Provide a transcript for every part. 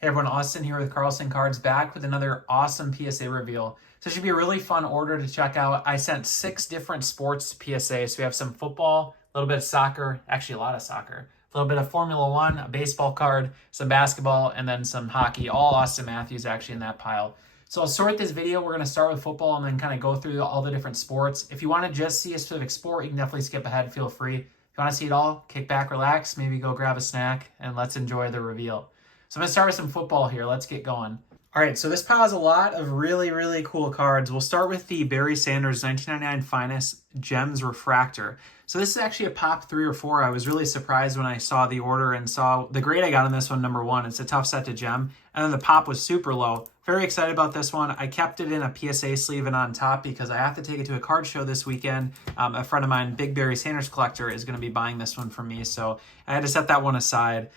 Hey everyone, Austin here with Carlson Cards, back with another awesome PSA reveal. So it should be a really fun order to check out. I sent 6 different sports to PSA. So we have some football, a little bit of soccer, actually a lot of soccer, a little bit of Formula One, a baseball card, some basketball, and then some hockey. All Austin Matthews actually in that pile. So I'll sort this video. We're going to start with football and then kind of go through all the different sports. If you want to just see a specific sport, you can definitely skip ahead. Feel free. If you want to see it all, kick back, relax, maybe go grab a snack, and let's enjoy the reveal. So I'm going to start with some football here. Let's get going. All right, so this pile has a lot of really, really cool cards. We'll start with the Barry Sanders 1999 Finest Gems Refractor. So this is actually a pop 3 or 4. I was really surprised when I saw the order and saw the grade I got on this one, number 1. It's a tough set to gem. And then the pop was super low. Very excited about this one. I kept it in a PSA sleeve and on top because I have to take it to a card show this weekend. A friend of mine, big Barry Sanders collector, is going to be buying this one from me. So I had to set that one aside.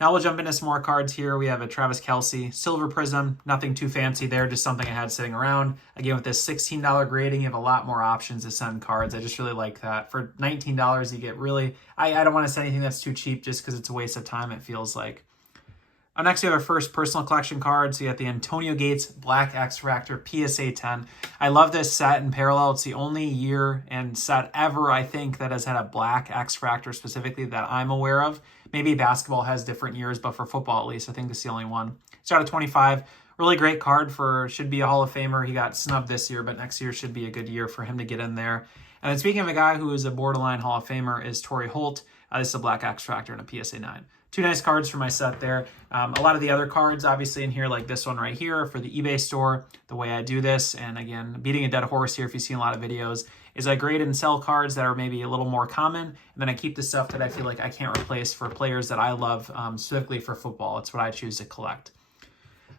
Now we'll jump into some more cards here. We have a Travis Kelce Silver Prism. Nothing too fancy there, just something I had sitting around. Again, with this $16 grading, you have a lot more options to send cards. I just really like that. For $19, you get really... I don't want to send anything that's too cheap just because it's a waste of time, it feels like. Next, we have our first personal collection card. So you got the Antonio Gates Black X-Fractor PSA 10. I love this set in parallel. It's the only year and set ever, I think, that has had a black X-Fractor specifically that I'm aware of. Maybe basketball has different years, but for football at least, I think this is the only one. It's out of 25. Really great card should be a Hall of Famer. He got snubbed this year, but next year should be a good year for him to get in there. And then speaking of a guy who is a borderline Hall of Famer is Torrey Holt. This is a black X-Fractor and a PSA 9. 2 nice cards for my set there. A lot of the other cards, obviously, in here, like this one right here for the eBay store, the way I do this, and again, beating a dead horse here if you've seen a lot of videos, is I grade and sell cards that are maybe a little more common, and then I keep the stuff that I feel like I can't replace for players that I love, specifically for football. It's what I choose to collect.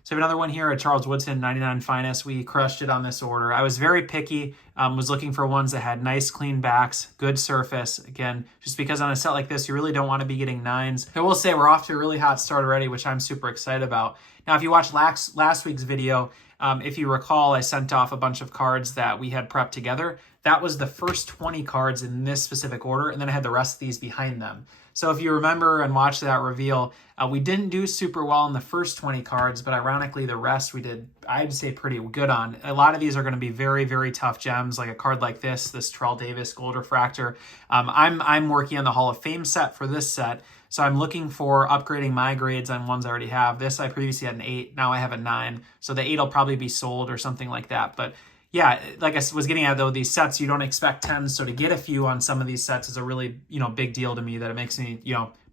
So I have another one here, a Charles Woodson 99 Finest. We crushed it on this order. I was very picky, was looking for ones that had nice clean backs, good surface. Again, just because on a set like this, you really don't want to be getting 9s. I will say we're off to a really hot start already, which I'm super excited about. Now, if you watched last week's video, if you recall, I sent off a bunch of cards that we had prepped together. That was the first 20 cards in this specific order, and then I had the rest of these behind them. So if you remember and watched that reveal, we didn't do super well in the first 20 cards, but ironically the rest we did, I'd say, pretty good on. A lot of these are going to be very, very tough gems, like a card like this Terrell Davis Gold Refractor. I'm working on the Hall of Fame set for this set, so I'm looking for upgrading my grades on ones I already have. This I previously had an 8, now I have a 9, so the 8 will probably be sold or something like that, but yeah, like I was getting at though, these sets, you don't expect 10s, so to get a few on some of these sets is a really, big deal to me, that it makes me,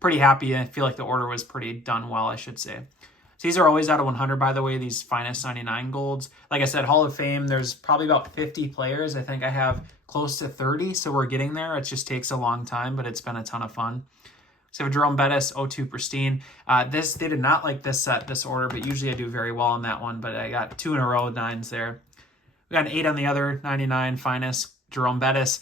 pretty happy, and I feel like the order was pretty done well, I should say. So these are always out of 100, by the way, these Finest 99 golds. Like I said, Hall of Fame, there's probably about 50 players. I think I have close to 30, so we're getting there. It just takes a long time, but it's been a ton of fun. So we have Jerome Bettis, 02 Pristine. They did not like this set, this order, but usually I do very well on that one, but I got 2 in a row, 9s there. We got an 8 on the other, 99 Finest Jerome Bettis.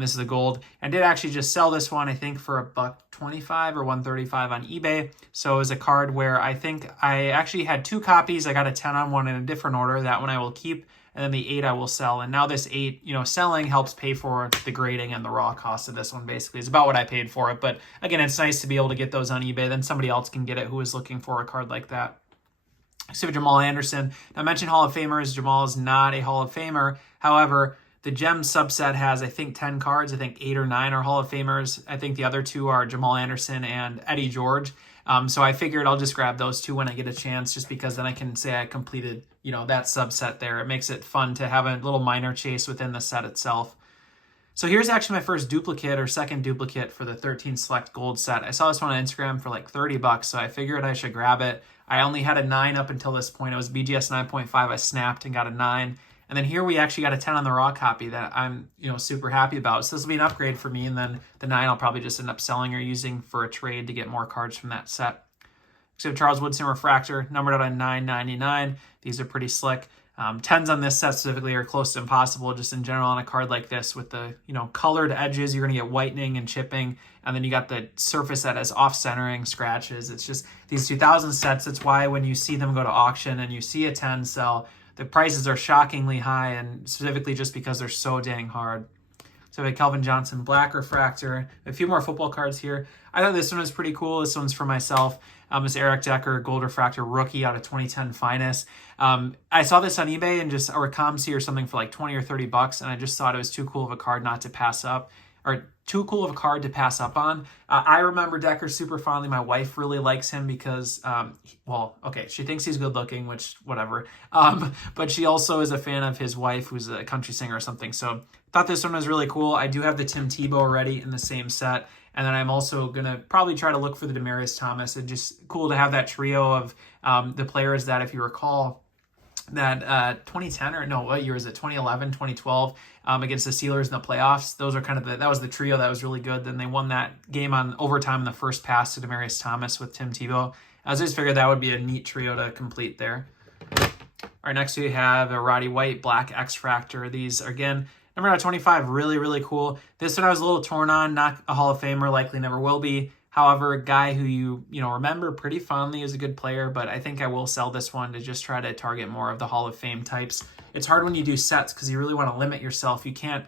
This is the gold. And did actually just sell this one, I think, for $125 or $135 on eBay. So it was a card where I think I actually had 2 copies. I got a 10 on one in a different order. That one I will keep, and then the 8 I will sell. And now this 8, selling helps pay for the grading and the raw cost of this one, basically. It's about what I paid for it. But again, it's nice to be able to get those on eBay. Then somebody else can get it who is looking for a card like that. So Jamal Anderson. Now, I mentioned Hall of Famers. Jamal is not a Hall of Famer. However, the gem subset has, I think, 10 cards. I think 8 or 9 are Hall of Famers. I think the other 2 are Jamal Anderson and Eddie George. So I figured I'll just grab those 2 when I get a chance, just because then I can say I completed, that subset there. It makes it fun to have a little minor chase within the set itself. So here's actually my first duplicate or second duplicate for the 13 Select Gold set. I saw this one on Instagram for like $30, so I figured I should grab it. I only had a 9 up until this point. It was BGS 9.5. I snapped and got a 9. And then here we actually got a 10 on the raw copy that I'm, super happy about. So this will be an upgrade for me, and then the 9 I'll probably just end up selling or using for a trade to get more cards from that set. So Charles Woodson Refractor, numbered out on 999. These are pretty slick. 10s on this set specifically are close to impossible, just in general on a card like this with the, colored edges. You're going to get whitening and chipping, and then you got the surface that has off-centering, scratches. It's just these 2000 sets. That's why when you see them go to auction and you see a 10 sell, the prices are shockingly high, and specifically just because they're so dang hard. So we have a Kelvin Johnson Black Refractor. A few more football cards here. I thought this one was pretty cool. This one's for myself. This Eric Decker Gold Refractor rookie out of 2010 Finest. I saw this on eBay and or ComC or something for like 20 or 30 bucks, and I just thought it was too cool of a card not to pass up, or too cool of a card to pass up on. I remember Decker super fondly. My wife really likes him because, she thinks he's good looking, which whatever. But she also is a fan of his wife, who's a country singer or something. So thought this one was really cool. I do have the Tim Tebow already in the same set. And then I'm also going to probably try to look for the Demaryius Thomas. It's just cool to have that trio of the players that, if you recall, that 2010 or no, what year is it? 2011, 2012 against the Steelers in the playoffs. Those are kind of that was the trio that was really good. Then they won that game on overtime in the first pass to Demaryius Thomas with Tim Tebow. I just figured that would be a neat trio to complete there. All right, next we have a Roddy White Black X-Fractor. These are, again, number out of 25, really, really cool. This one I was a little torn on, not a Hall of Famer, likely never will be. However, a guy who you remember pretty fondly is a good player, but I think I will sell this one to just try to target more of the Hall of Fame types. It's hard when you do sets because you really want to limit yourself. You can't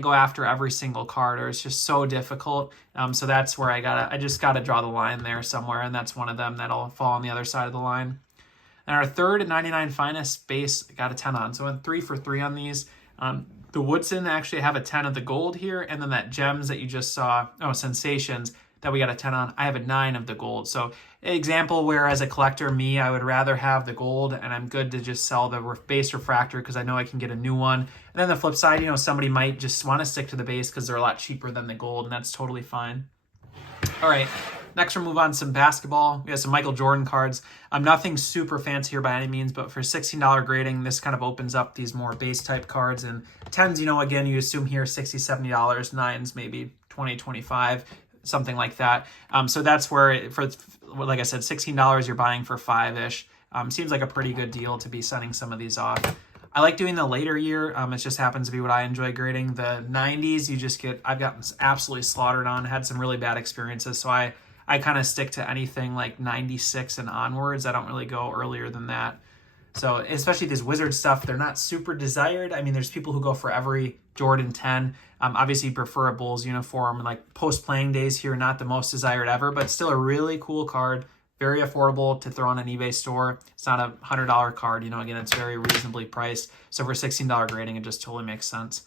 go after every single card, or it's just so difficult. So that's where I just gotta draw the line there somewhere, and that's one of them that'll fall on the other side of the line. And our third 99 Finest base got a 10 on, so I went 3 for 3 on these. The Woodson actually have a 10 of the gold here, and then that Gems that you just saw, Sensations, that we got a 10 on, I have a 9 of the gold. So example where as a collector, I would rather have the gold, and I'm good to just sell the base refractor because I know I can get a new one. And then the flip side, somebody might just want to stick to the base because they're a lot cheaper than the gold, and that's totally fine. All right, next we'll move on to some basketball. We have some Michael Jordan cards. Nothing super fancy here by any means, but for $16 grading, this kind of opens up these more base type cards. And 10s, again, you assume here $60, $70, 9s maybe 20, 25, something like that. So that's where, like I said, $16 you're buying for 5-ish. Seems like a pretty good deal to be sending some of these off. I like doing the later year. It just happens to be what I enjoy grading. The 90s, I've gotten absolutely slaughtered on, had some really bad experiences. So I kind of stick to anything like 96 and onwards. I don't really go earlier than that. So especially these Wizard stuff, they're not super desired. I mean, there's people who go for every Jordan 10. Obviously prefer a Bulls uniform, like post-playing days here, not the most desired ever, but still a really cool card. Very affordable to throw on an eBay store. It's not a $100 card. Again, it's very reasonably priced. So for $16 grading, it just totally makes sense.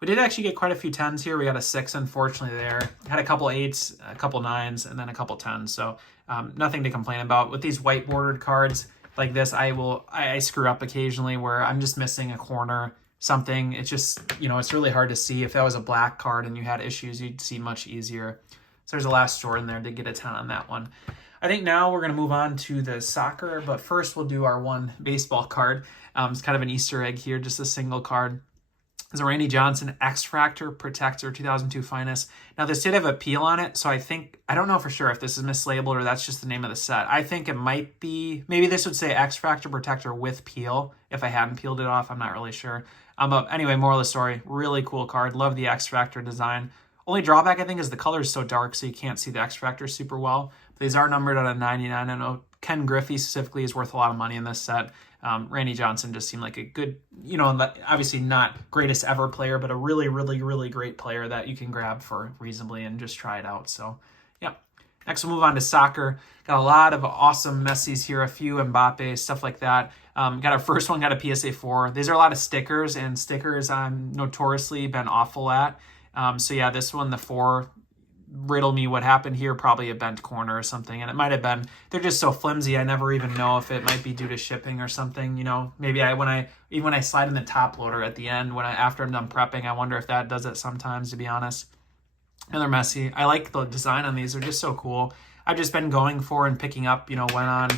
We did actually get quite a few 10s here. We got a 6, unfortunately, there. Had a couple 8s, a couple 9s, and then a couple 10s. So nothing to complain about. With these white bordered cards like this, I screw up occasionally where I'm just missing a corner, something. It's just, it's really hard to see. If that was a black card and you had issues, you'd see much easier. So there's a last Jordan there to get a 10 on that one. I think now we're going to move on to the soccer, but first we'll do our one baseball card. It's kind of an Easter egg here, just a single card. It's a Randy Johnson X-Fractor Protector 2002 Finest. Now, this did have a peel on it, so I don't know for sure if this is mislabeled or that's just the name of the set. I think it might be, maybe this would say X-Fractor Protector with peel. If I hadn't peeled it off, I'm not really sure. But anyway, moral of the story, really cool card. Love the X-Fractor design. Only drawback, I think, is the color is so dark, so you can't see the X-Fractor super well. But these are numbered out of 99. I know Ken Griffey specifically is worth a lot of money in this set. Randy Johnson just seemed like a good, obviously not greatest ever player, but a really, really, really great player that you can grab for reasonably and just try it out. So, yeah. Next, we'll move on to soccer. Got a lot of awesome Messis here, a few Mbappe, stuff like that. Got our first one, got a PSA 4. These are a lot of stickers, and stickers I'm notoriously been awful at. So yeah, this one, the 4, riddle me what happened here, probably a bent corner or something, and it might have been, they're just so flimsy, I never even know if it might be due to shipping or something. Maybe when I slide in the top loader at the end, after I'm done prepping, I wonder if that does it sometimes, to be honest. And they're messy. I like the design on these, they're just so cool. I've just been going for and picking up, when on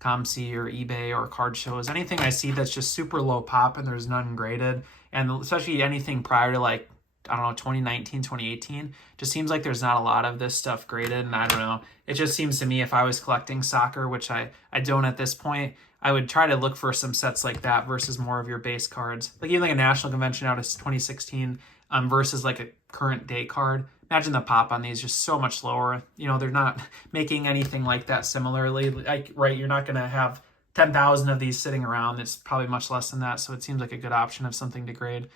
ComC or eBay or card shows, anything I see that's just super low pop and there's none graded, and especially anything prior to 2019, 2018, just seems like there's not a lot of this stuff graded. And I don't know, it just seems to me if I was collecting soccer, which I don't at this point, I would try to look for some sets like that versus more of your base cards. Even a national convention out of 2016 versus a current day card. Imagine the pop on these, just so much lower. They're not making anything like that similarly. Right, you're not going to have 10,000 of these sitting around. It's probably much less than that. So it seems like a good option of something to grade.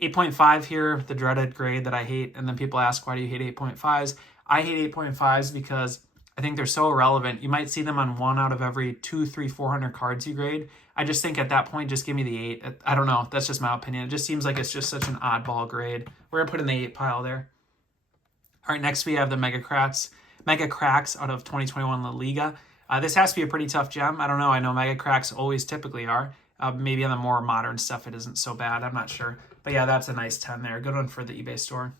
8.5 here, the dreaded grade that I hate. And then people ask, why do you hate 8.5s? I hate 8.5s because I think they're so irrelevant. You might see them on 1 out of every 2, 3, 400 cards you grade. I just think at that point, just give me the 8. I don't know. That's just my opinion. It just seems like it's just such an oddball grade. We're going to put in the 8 pile there. All right, next we have the Mega Cracks out of 2021 La Liga. This has to be a pretty tough gem. I don't know. I know Mega Cracks always typically are. Maybe on the more modern stuff, it isn't so bad. I'm not sure. But yeah, that's a nice 10 there. Good one for the eBay store.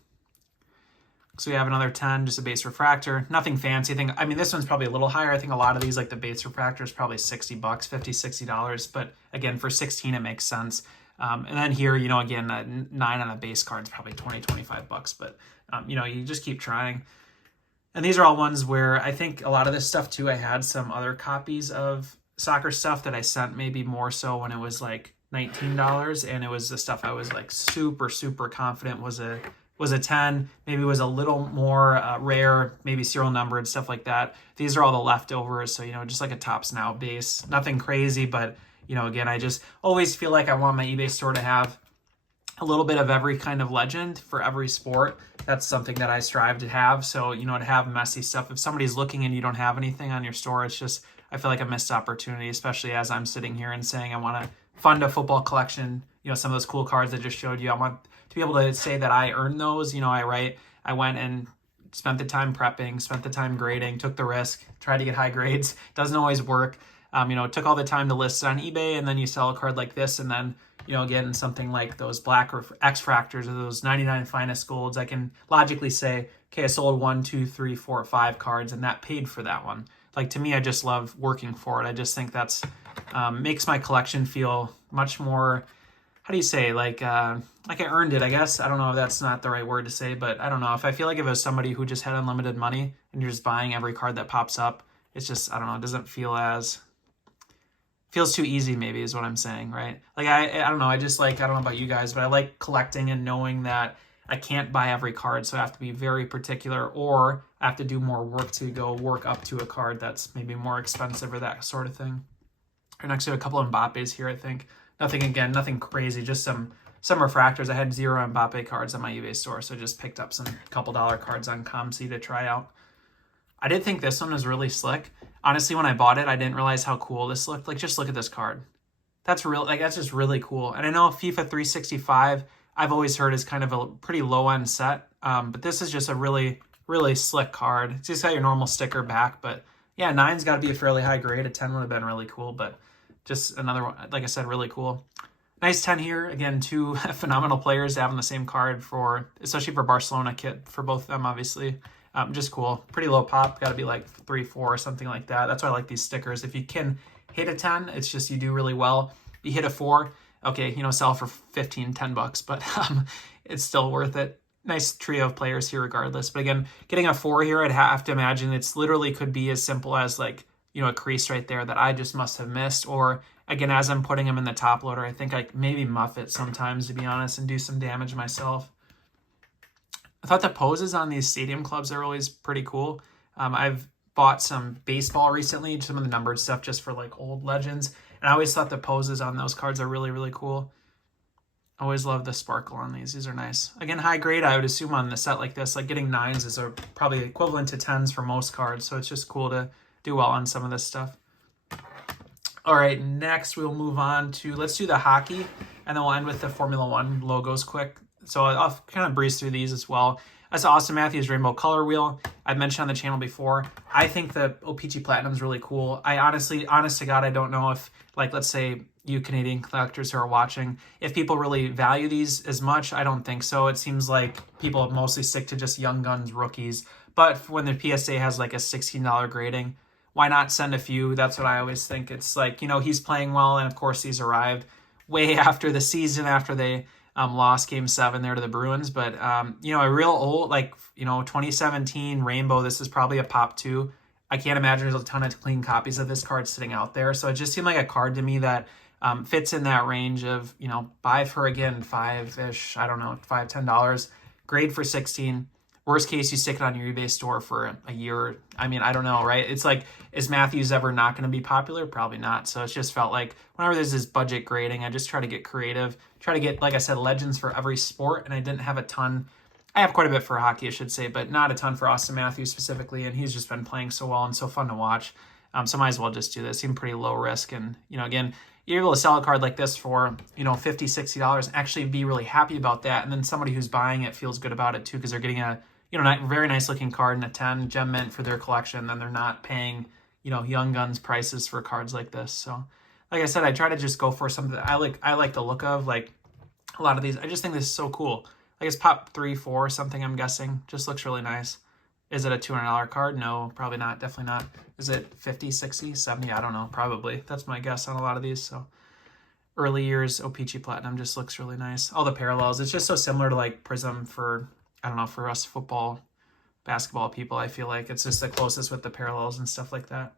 So we have another 10, just a base refractor. Nothing fancy. I mean, this one's probably a little higher. I think a lot of these, like the base refractor, is probably $60, $50, $60. But again, for 16, it makes sense. And then here, you know, again, 9 on a base card is probably $20, $25. But, you know, you just keep trying. And these are all ones where I think a lot of this stuff, too, I had some other copies of soccer stuff that I sent maybe more so when it was like $19. And it was the stuff I was like super, super confident was a 10, maybe was a little more rare, maybe serial numbered, stuff like that. These are all the leftovers, so, you know, just like a Tops Now base. Nothing crazy, but, you know, again, I just always feel like I want my eBay store to have a little bit of every kind of legend for every sport. That's something that I strive to have. So, you know, to have messy stuff. If somebody's looking and you don't have anything on your store, it's just, I feel like a missed opportunity, especially as I'm sitting here and saying I want to fund a football collection. You know, some of those cool cards I just showed you, I want to be able to say that I earned those. You know, I went and spent the time prepping, spent the time grading, took the risk, tried to get high grades. Doesn't always work. You know, it took all the time to list it on eBay, and then you sell a card like this, and then, you know, again, something like those black X-Fractors or those 99 finest golds, I can logically say, okay, I sold 1, 2, 3, 4, 5 cards, and that paid for that one. Like, to me, I just love working for it. I just think that's makes my collection feel much more, how do you say, like I earned it, I guess. I don't know if that's not the right word to say, but I don't know. If I feel like if it was somebody who just had unlimited money and you're just buying every card that pops up, it's just, I don't know, it doesn't feel as, feels too easy maybe is what I'm saying, right? Like, I don't know, I just like, I don't know about you guys, but I like collecting and knowing that I can't buy every card, so I have to be very particular, or I have to do more work to go work up to a card that's maybe more expensive or that sort of thing. And next we have a couple of Mbappes here, I think. Nothing crazy, just some refractors. I had 0 Mbappe cards on my eBay store, so just picked up some couple dollar cards on ComC to try out. I did think this one was really slick. Honestly, when I bought it, I didn't realize how cool this looked. Like, just look at this card. That's real. Like, that's just really cool. And I know FIFA 365, I've always heard is kind of a pretty low end set, but this is just a really, really slick card. It's just got your normal sticker back, but yeah, 9's got to be a fairly high grade. A 10 would have been really cool, but just another one, like I said, really cool. Nice 10 here. Again, 2 phenomenal players to have on the same card for, especially for Barcelona kit, for both of them, obviously. Just cool. Pretty low pop. Got to be like 3, 4 or something like that. That's why I like these stickers. If you can hit a 10, it's just you do really well. You hit a 4, okay, you know, sell for 15, $10, but it's still worth it. Nice trio of players here regardless. But again, getting a 4 here, I'd have to imagine it's literally could be as simple as like, you know, a crease right there that I just must have missed. Or again, as I'm putting them in the top loader, I think I maybe muff it sometimes, to be honest, and do some damage myself. I thought the poses on these stadium clubs are always pretty cool. I've bought some baseball recently, some of the numbered stuff just for like old legends. And I always thought the poses on those cards are really, really cool. I always love the sparkle on these. These are nice. Again, high grade, I would assume on the set like this, like getting 9s is probably equivalent to 10s for most cards. So it's just cool to do well on some of this stuff. All right, next we'll move on to, let's do the hockey, and then we'll end with the Formula One logos quick. So I'll kind of breeze through these as well. That's Austin Matthews Rainbow Color Wheel. I've mentioned on the channel before. I think the OPG Platinum is really cool. I honestly, honest to God, I don't know if, like, let's say you Canadian collectors who are watching, if people really value these as much. I don't think so. It seems like people mostly stick to just Young Guns rookies. But when the PSA has like a $16 grading, why not send a few? That's what I always think. It's like, you know, he's playing well, and of course these arrived way after the season, after they lost Game 7 there to the Bruins. But, you know, a real old, like, you know, 2017 Rainbow, this is probably a pop 2. I can't imagine there's a ton of clean copies of this card sitting out there. So it just seemed like a card to me that fits in that range of, you know, buy for, again, 5-ish, I don't know, $5, $10, grade for 16. Worst case, you stick it on your eBay store for a year. I mean, I don't know, right? It's like, is Matthews ever not going to be popular? Probably not. So it's just felt like whenever there's this budget grading, I just try to get creative, try to get, like I said, legends for every sport. And I didn't have a ton I have quite a bit for hockey, I should say, but not a ton for Austin Matthews specifically, and he's just been playing so well and so fun to watch. So might as well just do this. Even pretty low risk, and again, you're able to sell a card like this for $50, $60, and actually be really happy about that. And then somebody who's buying it feels good about it too, because they're getting a very nice looking card and a 10 gem mint for their collection. Then they're not paying Young Guns prices for cards like this. So, like I said, I try to just go for something that I like the look of. Like a lot of these, I just think this is so cool. I guess pop 3, 4 something, I'm guessing. Just looks really nice. Is it a $200 card? No, probably not. Definitely not. Is it 50, 60, 70? I don't know. Probably. That's my guess on a lot of these. So early years O-Pee-Chee Platinum just looks really nice. All the parallels. It's just so similar to like Prism for, I don't know, for us football, basketball people. I feel like it's just the closest with the parallels and stuff like that.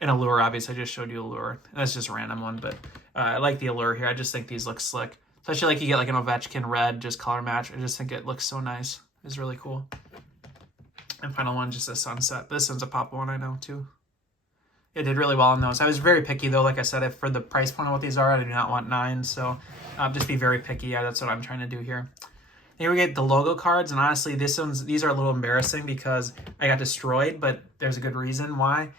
And Allure, obviously, I just showed you Allure. That's just a random one, but I like the Allure here. I just think these look slick. Especially like you get like an Ovechkin red, just color match. I just think it looks so nice. It's really cool. And final one, just a Sunset. This one's a pop one, I know, too. It did really well on those. I was very picky, though. Like I said, for the price point of what these are, I do not want 9. So just be very picky. Yeah, that's what I'm trying to do here. Here we get the logo cards. And honestly, these are a little embarrassing because I got destroyed, but there's a good reason why.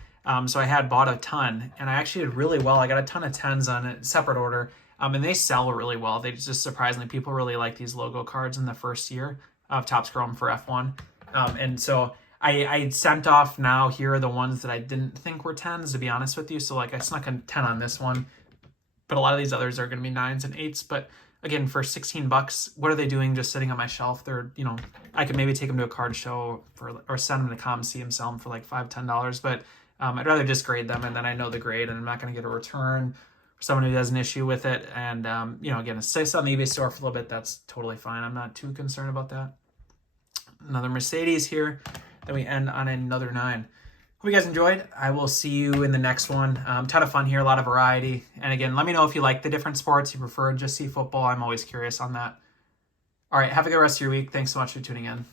So I had bought a ton, and I actually did really well. I got a ton of 10s on it, separate order. And they sell really well. They just surprisingly, people really like these logo cards in the first year of Topps Chrome for F1. And so I sent off now. Here are the ones that I didn't think were 10s, to be honest with you. So like I snuck a 10 on this one, but a lot of these others are going to be 9s and 8s. But again, for $16, what are they doing just sitting on my shelf? They're, I could maybe take them to a card show or send them to Com, see them, sell them for like $5, $10. But I'd rather just grade them, and then I know the grade, and I'm not going to get a return for someone who has an issue with it. And, again, it sits on the eBay store for a little bit. That's totally fine. I'm not too concerned about that. Another Mercedes here. Then we end on another 9. Hope you guys enjoyed. I will see you in the next one. Ton of fun here, a lot of variety. And again, let me know if you like the different sports. You prefer just see football. I'm always curious on that. All right, have a good rest of your week. Thanks so much for tuning in.